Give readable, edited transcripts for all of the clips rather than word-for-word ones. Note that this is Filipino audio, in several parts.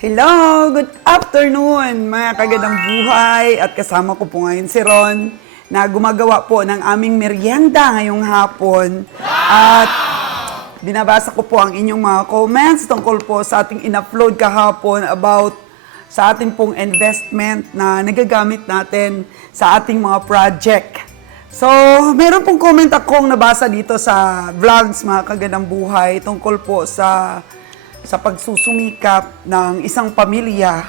Hello! Good afternoon mga kagandang buhay at kasama ko po ngayon si Ron na gumagawa po ng aming merienda ngayong hapon at binabasa ko po ang inyong mga comments tungkol po sa ating in-upload kahapon about sa ating pong investment na nagagamit natin sa ating mga project. So, meron pong comment akong nabasa dito sa vlogs mga kagandang buhay tungkol po sa pagsusumikap ng isang pamilya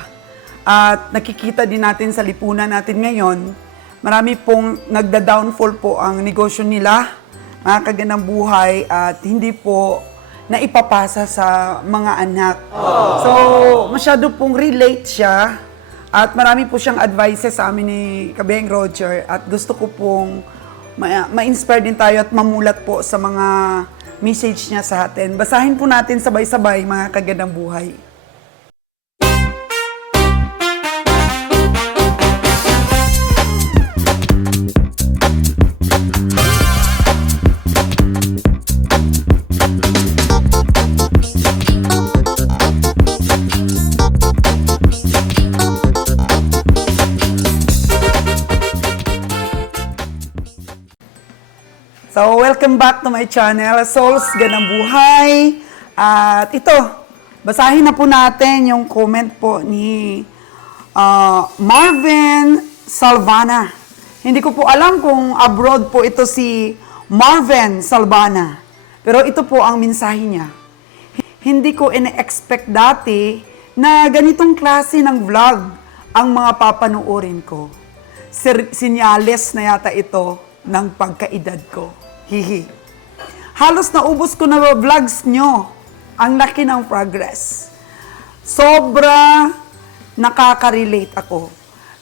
at nakikita din natin sa lipunan natin ngayon, marami pong nagda-downfall po ang negosyo nila, mga kagandang buhay at hindi po naipapasa sa mga anak. So, masyado pong relate siya at marami po siyang advices sa amin ni Kabeng Roger at gusto ko pong ma-inspire din tayo at mamulat po sa mga message niya sa atin. Basahin po natin sabay-sabay mga kagandang buhay. So, welcome back to my channel, Souls Ganang Buhay. At ito, basahin na po natin yung comment po ni Marvin Salvana. Hindi ko po alam kung abroad po ito si Marvin Salvana. Pero ito po ang mensahe niya. Hindi ko ina-expect dati na ganitong klase ng vlog ang mga papanoorin ko. Sinyales na yata ito ng pagkaedad ko. Hihi. Halos naubos ko na vlogs nyo. Ang laki ng progress. Sobra nakaka-relate ako.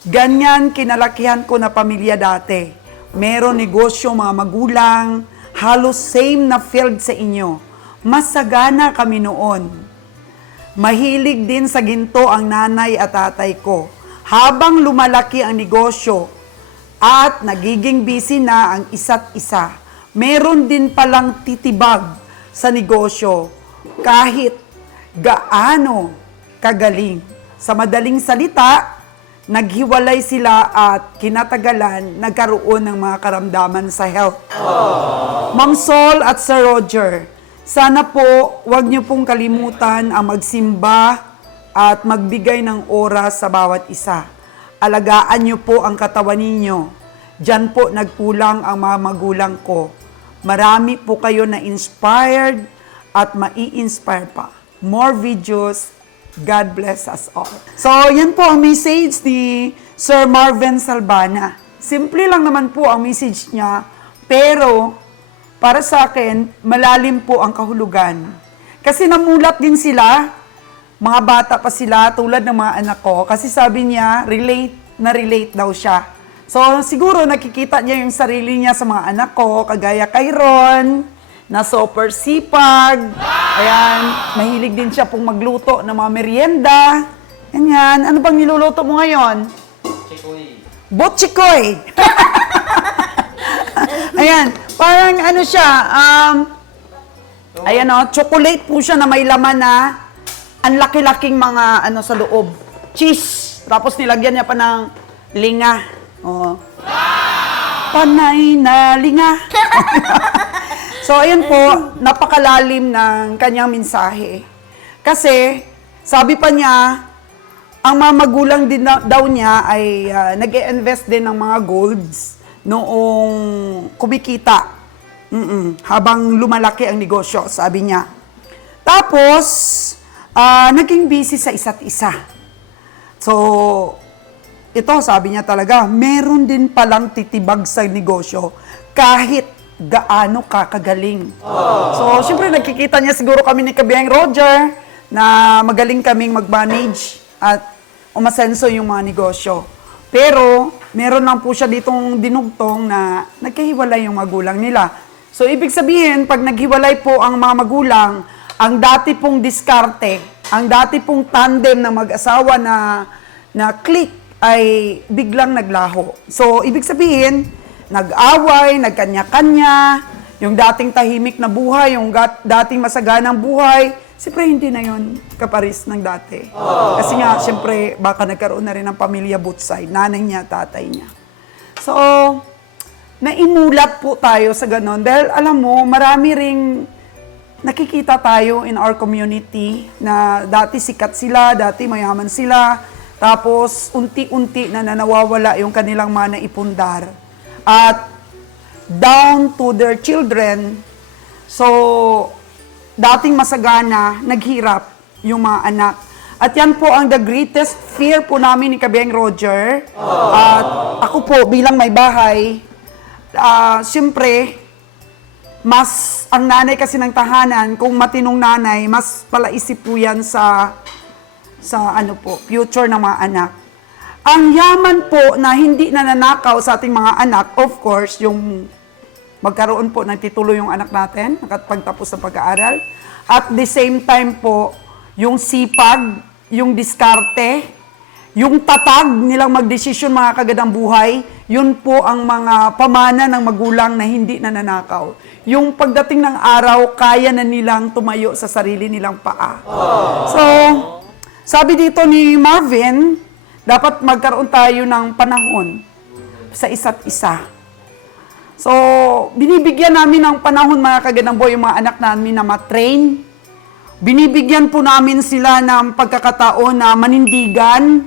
Ganyan kinalakihan ko na pamilya dati. Meron negosyo mga magulang, halos same na field sa inyo. Masagana kami noon. Mahilig din sa ginto ang nanay at tatay ko. Habang lumalaki ang negosyo at nagiging busy na ang isa't isa, meron din palang titibag sa negosyo kahit gaano kagaling. Sa madaling salita, naghiwalay sila at kinatagalan nagkaroon ng mga karamdaman sa health. Ma'am Sol at Sir Roger, sana po wag niyo pong kalimutan ang magsimba at magbigay ng oras sa bawat isa. Alagaan niyo po ang katawan ninyo. Diyan po nagkulang ang mga magulang ko. Marami po kayo na inspired at mai-inspire pa. More videos. God bless us all. So, yan po ang message ni Sir Marvin Salvana. Simple lang naman po ang message niya, pero para sa akin, malalim po ang kahulugan. Kasi namulat din sila, mga bata pa sila, tulad ng mga anak ko. Kasi sabi niya, relate daw siya. So, siguro nakikita niya yung sarili niya sa mga anak ko, kagaya kay Ron, na super sipag. Ayan, mahilig din siya pong magluto ng mga merienda. Ganyan. Ano bang niluluto mo ngayon? Chikoy. Botchikoy! Ayan, parang ano siya, ayan o, chocolate po siya na may laman na ang laki-laking mga ano sa loob. Cheese. Tapos nilagyan niya pa ng linga. Oh. Panay na linga. So, ayan po, napakalalim ng kanyang mensahe. Kasi, sabi pa niya, ang mga magulang din daw niya ay nag-i-invest din ng mga golds noong kumikita. Habang lumalaki ang negosyo, sabi niya. Tapos, naging busy sa isa't isa. So, ito, sabi niya talaga, meron din palang titibag sa negosyo kahit gaano kakagaling. So, syempre nakikita niya siguro kami ni Kabeng Roger na magaling kaming mag-manage at umasenso yung mga negosyo. Pero, meron lang po siya ditong dinugtong na nagkahiwalay yung magulang nila. So, ibig sabihin, pag naghiwalay po ang mga magulang, ang dati pong diskarte, ang dati pong tandem ng mag-asawa na click, ay biglang naglaho. So, ibig sabihin, nag-away, nagkanya-kanya, yung dating tahimik na buhay, yung dating masaganang buhay, siyempre hindi na yun kaparis ng dati. Kasi nga, siyempre, baka nagkaroon na rin ng pamilya both side, nanay niya, tatay niya. So, naimulat po tayo sa ganon. Dahil alam mo, marami ring nakikita tayo in our community na dati sikat sila, dati mayaman sila, tapos unti-unti na nawawala yung kanilang mga naipundar. At down to their children, so dating masagana, naghirap yung mga anak. At yan po ang the greatest fear po namin ni Kabeng Roger. At ako po bilang may bahay, siyempre, mas ang nanay kasi ng tahanan, kung matinong nanay, mas palaisip po yan sa ano po, future ng mga anak. Ang yaman po na hindi nananakaw sa ating mga anak, of course, yung magkaroon po ng titulo yung anak natin, nakapagtapos ng pag-aaral. At the same time po, yung sipag, yung diskarte, yung tatag nilang magdesisyon mga kagadang buhay, yun po ang mga pamana ng magulang na hindi nananakaw. Yung pagdating ng araw, kaya na nilang tumayo sa sarili nilang paa. So, sabi dito ni Marvin, dapat magkaroon tayo ng panahon sa isa't isa. So, binibigyan namin ng panahon mga kaganang boy, yung mga anak namin na matrain. Binibigyan po namin sila ng pagkakataon na manindigan,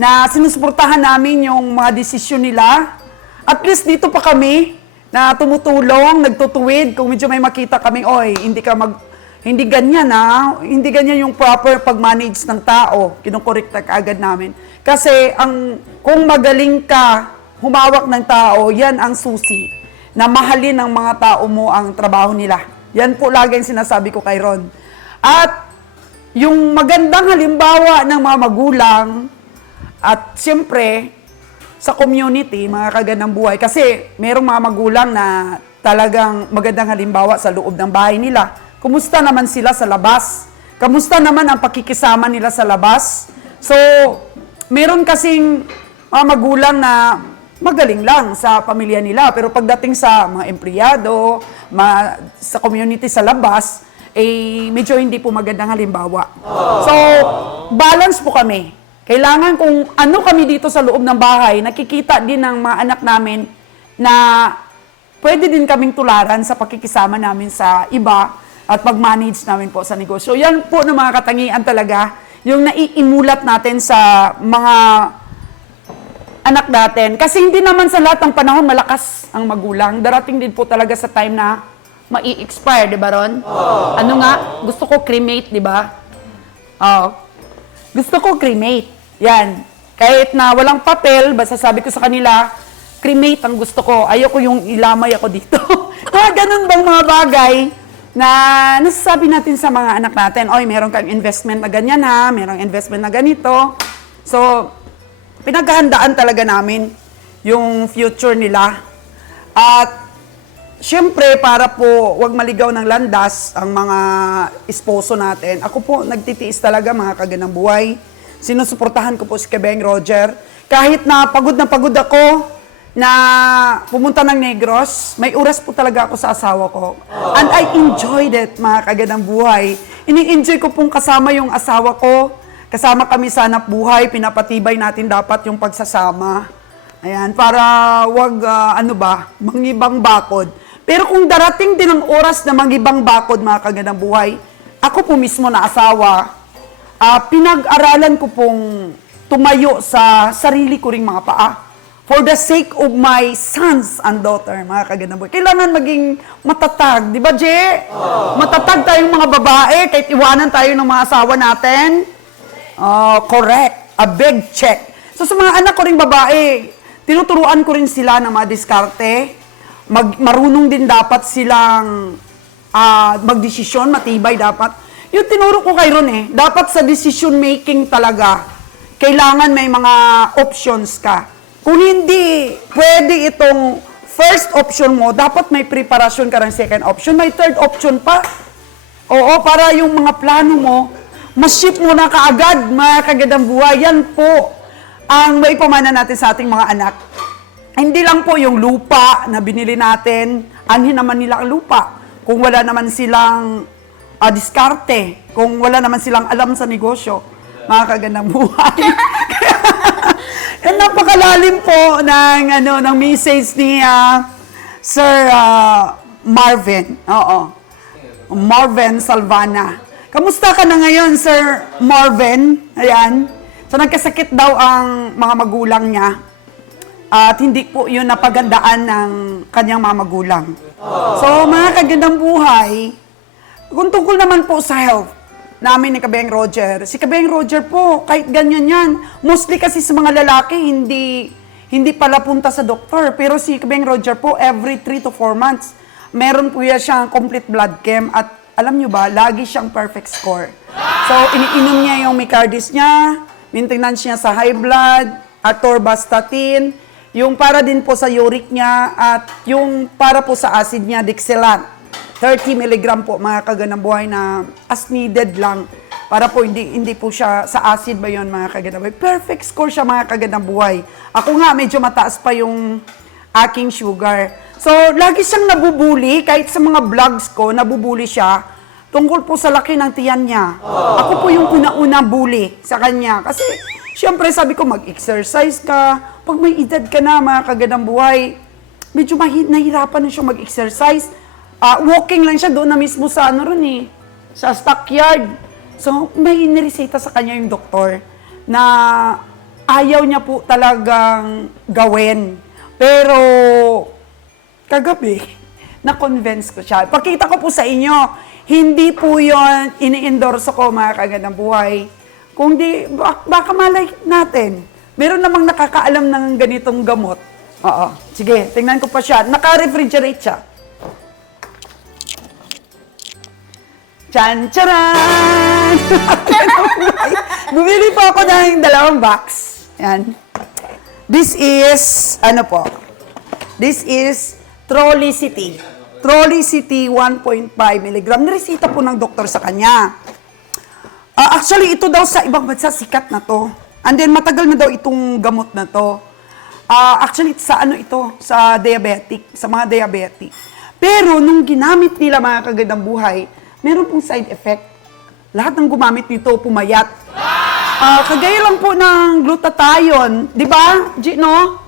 na sinusuportahan namin yung mga desisyon nila. At least dito pa kami na tumutulong, nagtutuwid, kung medyo may makita kami, oy, hindi ganyan hindi ganyan yung proper pag-manage ng tao. Kinukorrekta agad namin. Kasi kung magaling ka, humawak ng tao, yan ang susi na mahalin ng mga tao mo ang trabaho nila. Yan po lagi ang sinasabi ko kay Ron. At yung magandang halimbawa ng mga magulang at siyempre sa community, mga kaganang buhay. Kasi merong mga magulang na talagang magandang halimbawa sa loob ng bahay nila. Kumusta naman sila sa labas? Kamusta naman ang pakikisama nila sa labas? So, meron kasing mga magulang na magaling lang sa pamilya nila. Pero pagdating sa mga empleyado, sa community sa labas, medyo hindi po magandang halimbawa. So, balance po kami. Kailangan kung ano kami dito sa loob ng bahay, nakikita din ng mga anak namin na pwede din kaming tularan sa pakikisama namin sa iba at pag-manage namin po sa negosyo. Yan po ng mga katangian talaga, yung naiimulat natin sa mga anak natin. Kasi hindi naman sa lahat ng panahon malakas ang magulang. Darating din po talaga sa time na mai-expire, di ba Ron? Ano nga? Gusto ko cremate, di ba? Gusto ko cremate. Yan. Kahit na walang papel, basta sabi ko sa kanila, cremate ang gusto ko. Ayoko yung ilamay ako dito. Kaya ganun bang mga bagay na nasasabi natin sa mga anak natin, oy, meron kang investment na ganyan ha, merong investment na ganito. So, pinaghahandaan talaga namin yung future nila. At siyempre, para po wag maligaw ng landas ang mga esposo natin, ako po nagtitiis talaga mga kaganang buhay. Sinusuportahan ko po si Kabeng Roger. Kahit na pagod ako na pumunta ng Negros, may oras po talaga ako sa asawa ko. And I enjoyed it, mga kaganang buhay. Ini-enjoy ko pong kasama yung asawa ko. Kasama kami sa hanap buhay, pinapatibay natin dapat yung pagsasama. Ayan, para wag, mangibang bakod. Pero kung darating din ang oras na mangibang bakod, mga kaganang buhay, ako po mismo na asawa, pinag-aralan ko pong tumayo sa sarili ko ring mga paa. For the sake of my sons and daughter, mga kaganang buhay. Kailangan maging matatag. Di ba, Je? Matatag tayong mga babae, kahit iwanan tayo ng mga asawa natin. Correct. A big check. So, sa mga anak ko ring babae, tinuturuan ko rin sila ng mga diskarte. Marunong din dapat silang magdesisyon, matibay dapat. Yung tinuro ko kay Ron dapat sa decision making talaga, kailangan may mga options ka. Kung hindi pwede itong first option mo, dapat may preparasyon ka ng second option, may third option pa. Oo, para yung mga plano mo, mas-ship mo na kaagad, mga kagadang buhay. Yan po ang maipamana natin sa ating mga anak. Hindi lang po yung lupa na binili natin, anhin naman nila ang lupa. Kung wala naman silang diskarte, kung wala naman silang alam sa negosyo, mga kagandang buhay. Napakalalim po ng message ni Sir Marvin. Oo. Marvin Salvana. Kamusta ka na ngayon, Sir Marvin? Ayan. So, nagkasakit daw ang mga magulang niya. At hindi po yun napagandaan ng kanyang mga magulang. So, mga kagandang buhay, kung tungkol naman po sa health namin ni Kabeng Roger, si Kabeng Roger po, kahit ganyan yan, mostly kasi sa mga lalaki, hindi pala punta sa doktor. Pero si Kabeng Roger po, every 3 to 4 months, meron po yan siyang complete blood chem at alam nyo ba, lagi siyang perfect score. So, iniinom niya yung Micardis niya, maintenance niya sa high blood, atorvastatin, yung para din po sa uric niya, at yung para po sa acid niya, Dixilant. 30 mg po, mga kaganang buhay, na as needed lang. Para po hindi po siya sa acid ba yun, mga kaganang buhay. Perfect score siya, mga kaganang buhay. Ako nga, medyo mataas pa yung aking sugar. So, lagi siyang nabubuli, kahit sa mga vlogs ko, nabubuli siya, tungkol po sa laki ng tiyan niya. Ako po yung una-una bully sa kanya. Kasi, siyempre, sabi ko, mag-exercise ka. Pag may edad ka na, mga kaganang buhay, medyo nahirapan na siya mag-exercise. Walking lang siya doon na mismo sa sa stockyard. So, may inireseta sa kanya yung doktor na ayaw niya po talagang gawin. Pero, kagabi, na-convince ko siya. Pakita ko po sa inyo, hindi po yon ini-endorse ko, mga kagandang buhay. Kung di, baka malay natin. Meron namang nakakaalam ng ganitong gamot. Oo. Sige, tingnan ko pa siya. Naka-refrigerate siya. Chan-charan! Bumili po ako ng 2 box. Yan. This is, This is Trulicity. Trulicity 1.5 mg. Niresita po ng doktor sa kanya. Actually, ito daw sa ibang bansa, sikat na to. And then, matagal na daw itong gamot na to. Actually, sa sa diabetic, sa mga diabetic. Pero, nung ginamit nila, mga kagandang buhay, meron pong side effect. Lahat ng gumamit nito, pumayat. Kagaya lang po ng glutathione. Di ba, Gino?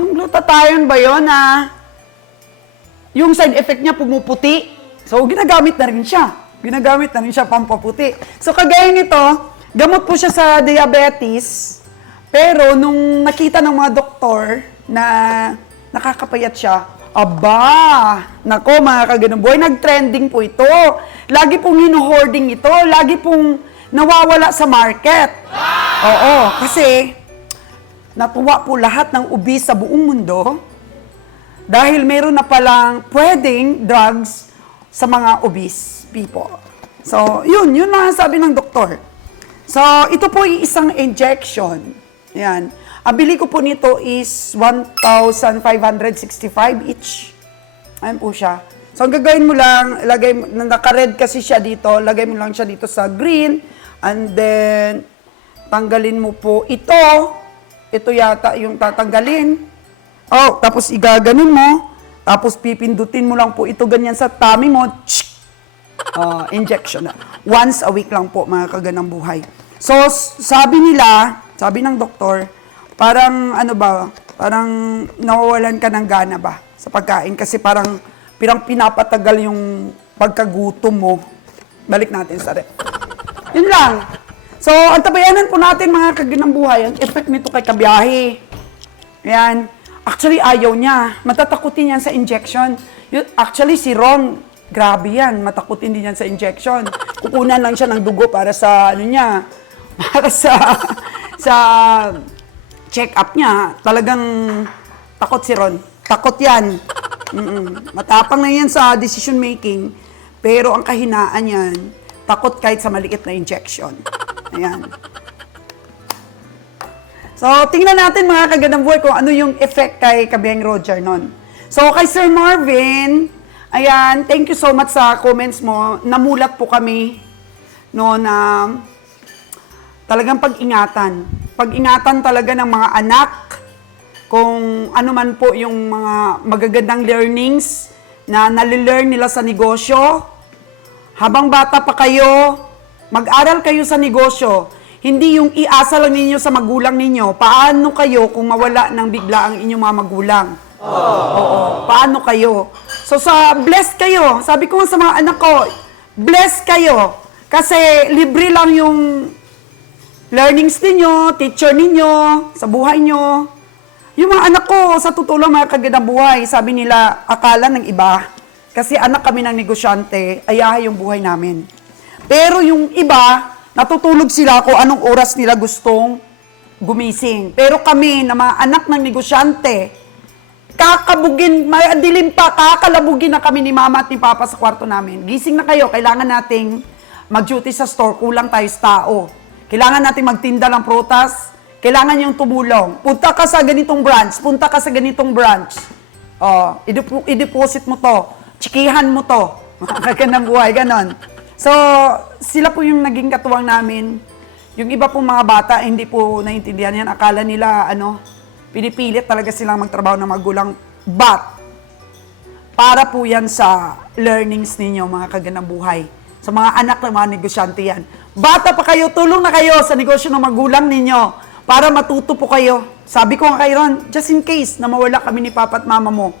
Yung glutathione ba yun yung side effect niya pumuputi. So, ginagamit na rin siya. Ginagamit na rin siya pampaputi. So, kagaya nito, gamot po siya sa diabetes. Pero, nung nakita ng mga doktor na nakakapayat siya, aba, nako mga kagandang buhay, nag-trending po ito. Lagi pong hino-hoarding ito, lagi pong nawawala sa market. Oo, kasi natuwa po lahat ng ubis sa buong mundo dahil meron na palang pwedeng drugs sa mga obese people. So, yun na sabi ng doktor. So, ito po ay isang injection. Yan. Ang bili ko po nito is 1,565 each. Ayan po siya. So, ang gagawin mo lang, naka-red kasi siya dito, lagay mo lang siya dito sa green, and then, tanggalin mo po ito. Ito yata yung tatanggalin. Tapos igaganon mo, tapos pipindutin mo lang po ito ganyan sa tummy mo, injection na. Once a week lang po, mga kaganang buhay. So, sabi ng doktor, parang parang nawawalan ka ng gana ba sa pagkain kasi parang pinapatagal yung pagkagutom mo. Balik natin sa rep. Yun lang. So, antabayanan po natin, mga kaganang buhay, ang effect nito kay kabiyahe. Ayan. Actually, ayaw niya. Matatakutin yan sa injection. Actually, si Ron, grabe yan. Matakutin din yan sa injection. Kukunan lang siya ng dugo para sa, para sa check-up niya, talagang takot si Ron. Takot yan. Matapang na yan sa decision making, pero ang kahinaan yan, takot kahit sa maliit na injection. Ayan. So, tingnan natin, mga kagandang buhay, kung ano yung effect kay Kabeng Roger nun. So, kay Sir Marvin, ayan, thank you so much sa comments mo. Namulat po kami na talagang pag-ingatan. Pag-ingatan talaga ng mga anak kung ano man po yung mga magagandang learnings na nalilearn nila sa negosyo. Habang bata pa kayo, Mag-aral kayo sa negosyo. Hindi yung iasa lang ninyo sa magulang ninyo. Paano kayo kung mawala ng bigla ang inyong mga magulang? Oo. Paano kayo? So sa blessed kayo. Sabi ko nga sa mga anak ko, blessed kayo. Kasi libre lang yung learnings ninyo, teacher ninyo, sa buhay nyo. Yung mga anak ko, sa totoo lang mga kagandang buhay, sabi nila, akala ng iba. Kasi anak kami ng negosyante, ayahay yung buhay namin. Pero yung iba, natutulog sila kung anong oras nila gustong gumising. Pero kami, na mga anak ng negosyante, kakabugin, dilim pa, kakalabugin na kami ni mama at ni papa sa kwarto namin. Gising na kayo, kailangan nating mag-duty sa store, kulang tayo sa tao. Kailangan nating magtinda ng prutas, kailangan yung tumulong. Punta ka sa ganitong branch, punta ka sa ganitong branch. I-deposit mo to, tsikihan mo to. Magandang buhay, ganon. So, sila po yung naging katuwang namin. Yung iba pong mga bata, hindi po naiintindihan yan. Akala nila, pinipilit talaga silang magtrabaho ng magulang. But, para po yan sa learnings ninyo, mga kagandang buhay. Sa mga anak ng mga negosyante yan. Bata pa kayo, tulong na kayo sa negosyo ng magulang ninyo para matuto po kayo. Sabi ko nga kay Ron, just in case na mawala kami ni papa at mama mo,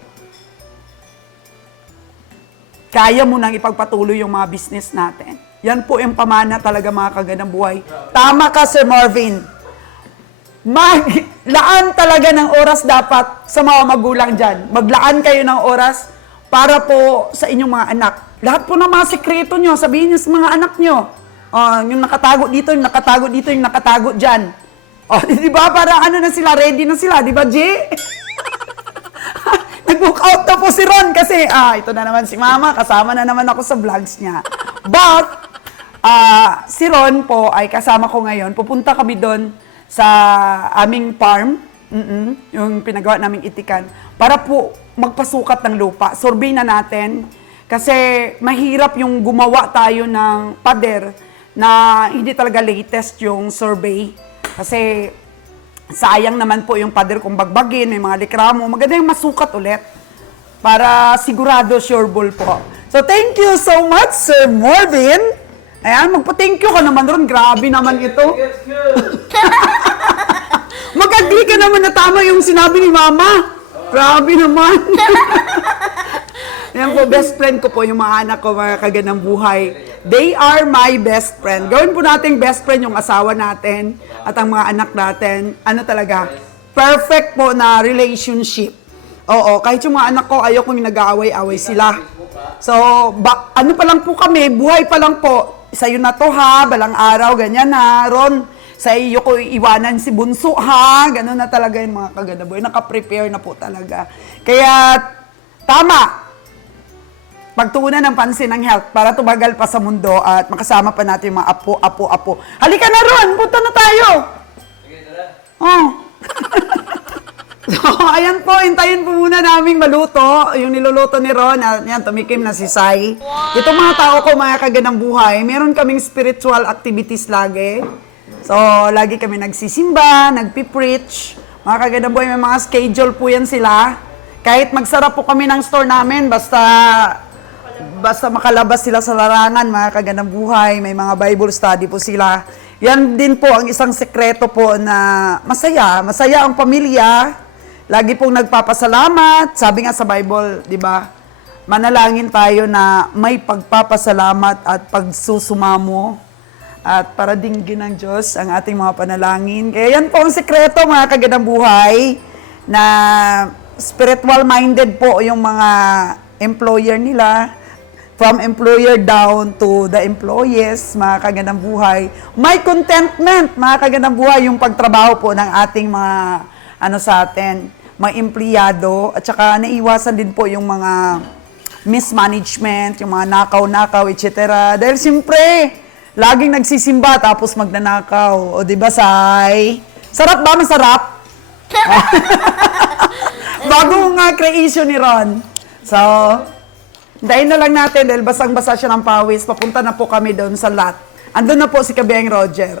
kaya mo nang ipagpatuloy yung mga business natin. Yan po yung pamana talaga mga kagandang buhay. Tama ka, Sir Marvin. Maglaan talaga ng oras dapat sa mga magulang dyan. Maglaan kayo ng oras para po sa inyong mga anak. Lahat po ng mga sekreto nyo, sabihin nyo sa mga anak nyo. Yung nakatago dito, yung nakatago dito, yung nakatago dyan. Di ba? Para ano na sila, ready na sila. Di ba, Jay? Nag-book out na po si Ron kasi, ito na naman si Mama, kasama na naman ako sa vlogs niya. But, si Ron po ay kasama ko ngayon. Pupunta kami doon sa aming farm, yung pinagawa naming itikan, para po magpasukat ng lupa. Survey na natin kasi mahirap yung gumawa tayo ng pader na hindi talaga latest yung survey. Kasi sayang naman po yung pader kung bagbagin, may mga likramo. Maganda yung masukat ulit para sigurado sure ball po. So thank you so much, Sir Marvin. Ayan, magpa-thank you ka naman ron. Grabe naman ito. Mag-agree ka naman na tama yung sinabi ni Mama. Grabe naman. Ayan po, best friend ko po, yung mga anak ko, mga kagandang buhay. They are my best friend. Gawin po natin best friend yung asawa natin at ang mga anak natin. Ano talaga? Perfect po na relationship. Oo, kahit yung mga anak ko, ayoko yung nag-aaway-away sila. So, ano pa lang po kami, buhay pa lang po. Sa'yo na to ha, balang araw, ganyan ha. Ron, sa iyo ko iwanan si Bunso ha. Ganun na talaga yung mga kaganda boy. Naka-prepare na po talaga. Kaya, tama. Pagtuunan ng pansin ng health para tumagal pa sa mundo at makasama pa natin yung mga apo. Halika na Ron, punta na tayo. Sige, tara. So, ayan po, hintayin po muna naming maluto. Yung niluluto ni Ron, yan, tumikim na si Sai. Wow. Itong mga tao ko, mga kagandang buhay, meron kaming spiritual activities lagi. So, lagi kami nagsisimba, nagpipreach. Mga kagandang buhay, may mga schedule po yan sila. Kahit magsara po kami ng store namin, basta makalabas sila sa larangan, mga kagandang buhay, may mga Bible study po sila. Yan din po ang isang sekreto po na masaya ang pamilya. Lagi pong nagpapasalamat. Sabi nga sa Bible, di ba? Manalangin tayo na may pagpapasalamat at pagsusumamo at para dinggin ng Diyos ang ating mga panalangin. Kaya yan po ang sekreto, mga kagandang buhay, na spiritual-minded po yung mga employer nila. From employer down to the employees, mga kagandang buhay. May contentment, mga kagandang buhay, yung pagtrabaho po ng ating mga sa atin, mga empleyado, at saka naiwasan din po yung mga mismanagement, yung mga nakaw-nakaw, etc. Dahil siyempre, laging nagsisimba tapos magnanakaw. O diba, Sai? Sarap ba? Masarap? Bagong creation ni Ron. So, dahin na lang natin dahil basang-basa siya ng pawis. Papunta na po kami doon sa lot. Andun na po si Kabeng Roger.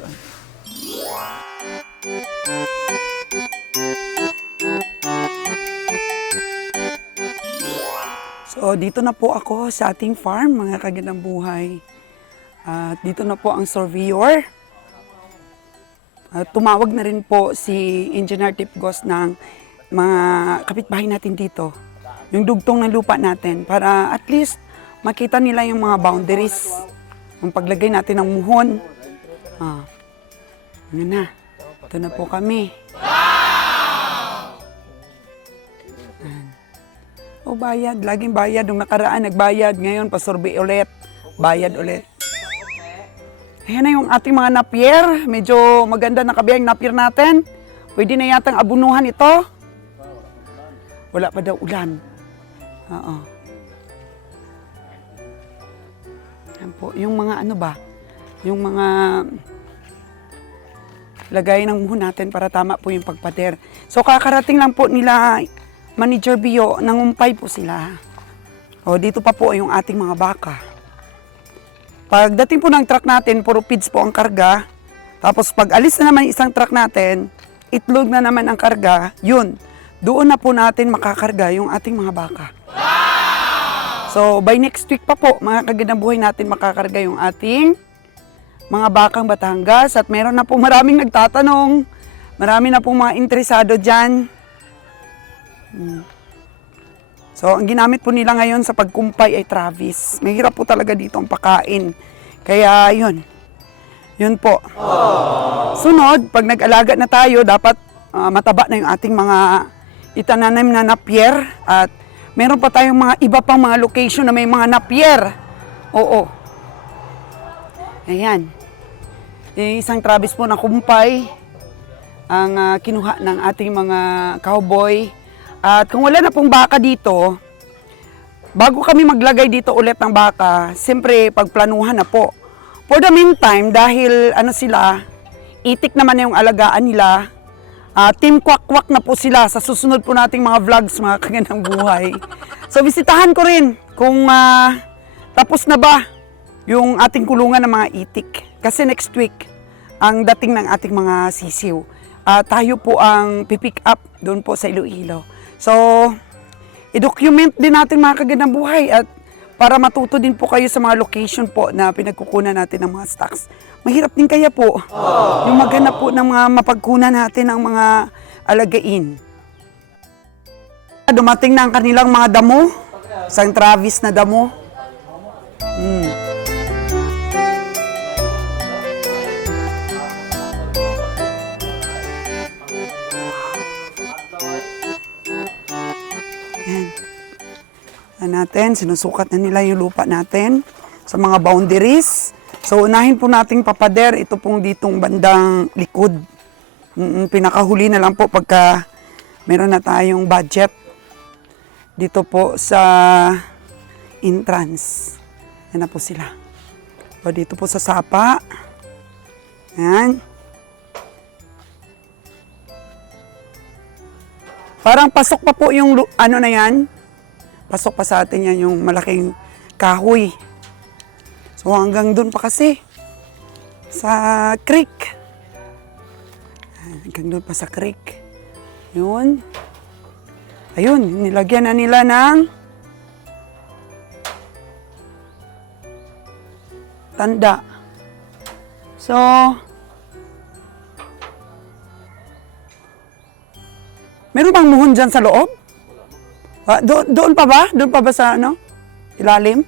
So, dito na po ako sa ating farm, mga kagandang buhay. At dito na po ang surveyor. At tumawag na rin po si Engineer Tipgos ng mga kapitbahay natin dito. Yung dugtong ng lupa natin para at least makita nila yung mga boundaries. Ang paglagay natin ng muhon. Ano na. Ito na po kami. O bayad, laging bayad. Nung nakaraan, nagbayad. Ngayon, pasurvey ulit. Bayad ulit. Ayan na yung ating mga napier. Medyo maganda na kabiyang napier natin. Pwede na yatang abunuhan ito. Wala pa daw ulan. Oo. Ayan po, yung mga ano ba? Yung mga lagay ng muhon natin para tama po yung pagpader. So kakarating lang po nila Manager Bio, nangumpay po sila. O dito pa po yung ating mga baka. Pagdating po ng truck natin, puro feeds po ang karga. Tapos pag alis na naman yung isang truck natin, itlog na naman ang karga, yun. Doon na po natin makakarga yung ating mga baka. So by next week pa po, mga kaganabuhay natin makakarga yung ating mga bakang Batangas. At meron na po maraming nagtatanong. Marami na po mga interesado dyan. So, ang ginamit po nila ngayon sa pagkumpay ay Travis. Mahirap po talaga dito ang pakain. Kaya, yun. Yun po. Sunod, pag nag-alaga na tayo, dapat mataba na yung ating mga itananim na napier. At meron pa tayong mga iba pang mga location na may mga napier. Oo. Ayan. Isang Travis po na kumpay ang kinuha ng ating mga cowboy. At kung wala na pong baka dito, bago kami maglagay dito ulit ng baka, siyempre pagplanuhan na po. For the meantime, dahil ano sila, itik naman na yung alagaan nila, team kwak-kwak na po sila sa susunod po nating mga vlogs, mga kagandang buhay. So bisitahan ko rin kung tapos na ba yung ating kulungan ng mga itik. Kasi next week, ang dating ng ating mga sisiw. Tayo po ang pipick up doon po sa Iloilo. So, i-document din natin mga kagandang buhay at para matuto din po kayo sa mga location po na pinagkukunan natin ng mga stocks. Mahirap din kaya po yung maghanap po ng mga mapagkunan natin ng mga alagain. Dumating na ang kanilang mga damo, isang Travis na damo. Natin, sinusukat na nila yung lupa natin sa mga boundaries. So, unahin po nating papader, ito pong ditong bandang likod. Pinakahuli na lang po pagka meron na tayong budget. Dito po sa entrance. Yan na po sila. O, dito po sa sapa. Yan. Parang pasok pa po yung ano na yan. Pasok pa sa atin yan yung malaking kahoy. So hanggang doon pa kasi. Sa creek. Hanggang doon pa sa creek. Yun. Ayun, nilagyan na nila ng tanda. So, meron bang muhon dyan sa loob? Doon pa ba? Doon pa ba sa ano? Ilalim?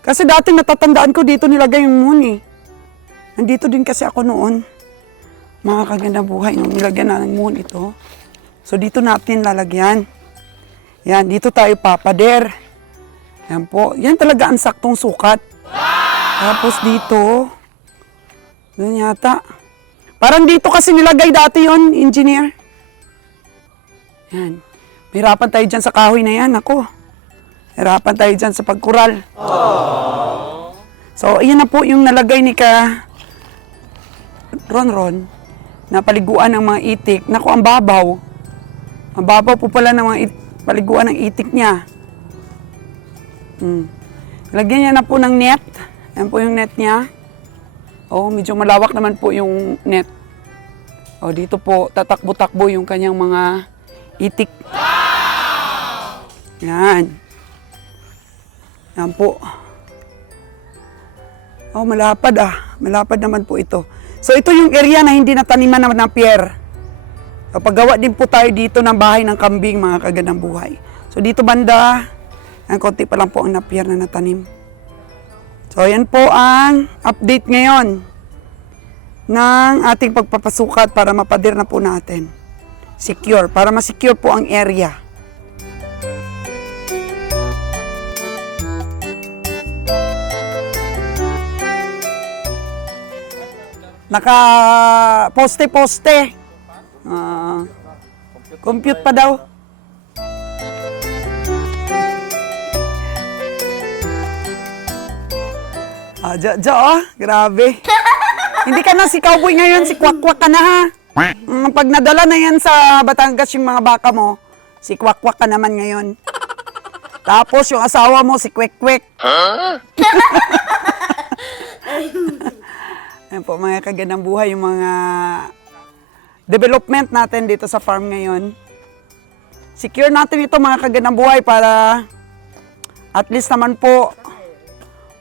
Kasi dating natatandaan ko dito nilagay yung muhon eh. Nandito din kasi ako noon. Mga kagandang buhay nung nilagyan na ng muhon ito. So dito natin lalagyan. Yan, dito tayo papader. Yan po. Yan talaga ang saktong sukat. Tapos dito. Doon yata. Parang dito kasi nilagay dati yon, engineer. Yan. Hirapan tayo dyan sa kahoy na yan, ako. Hirapan tayo dyan sa pagkural. So, iyan na po yung nalagay ni ka Ron na paliguan ng mga itik. Naku, ang babaw. Ang babaw po pala ng mga paliguan ng itik niya. Lagyan niya na po ng net. Yan po yung net niya. Oh, medyo malawak naman po yung net. Oh, dito po, tatakbo-takbo yung kanyang mga itik. Yan. Yan po. Oh, malapad Malapad naman po ito. So ito yung area na hindi nataniman naman ng pier. So, paggawa din po tayo dito ng bahay ng kambing, mga kagandang buhay. So dito banda, ang konti pa lang po ang napier na natanim. So yan po ang update ngayon ng ating pagpapasukat para mapadir na po natin. Secure, para ma-secure po ang area. Naka poste-poste. Compute pa daw. Grabe. Hindi ka na si cowboy ngayon, si kwak-kwak ka na ha. Pag nadala na yan sa Batangas yung mga baka mo, si kwak-kwak ka naman ngayon. Tapos yung asawa mo, si kwek-kwek. Ayan po mga kagandang buhay, yung mga development natin dito sa farm ngayon. Secure natin ito mga kagandang buhay para at least naman po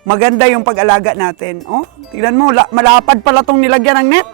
maganda yung pag-alaga natin. Oh, tignan mo, malapad pala tong nilagyan ng net.